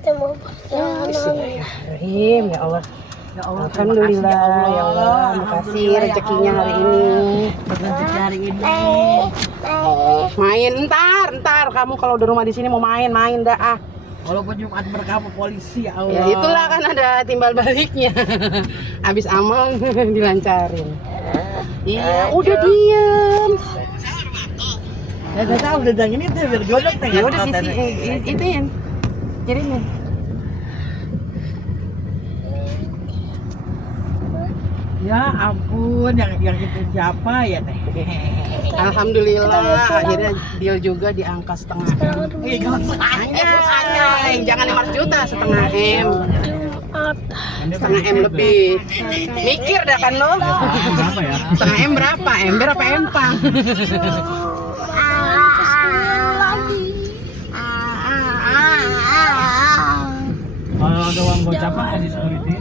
Kita mau berjalan. Bismillahirrahmanirrahim. Ya Allah. Ya Allah, Alhamdulillah, ya Allah. Makasih rezekinya hari ini. Rezeki hari ini. Main ntar kamu kalau di rumah di sini mau main dah ah. Walaupun Jumat berkah polisi ya Allah. Ya itulah kan ada timbal baliknya. Habis amal dilancarin. Iya, udah diem. Ya udah tahu udah ini tuh biar jodoh teh. Ya udah itu ya. Kirimin. Ya ampun, yang itu siapa ya teh? Alhamdulillah, akhirnya deal juga di angka setengah M. Ih, Anjay, jangan 5 juta, setengah M. Jumat. Setengah M lebih. Mikir dah kan lo? Berapa ya? Setengah M berapa? Ember apa empang? Kalau ada uang gocap apa di security?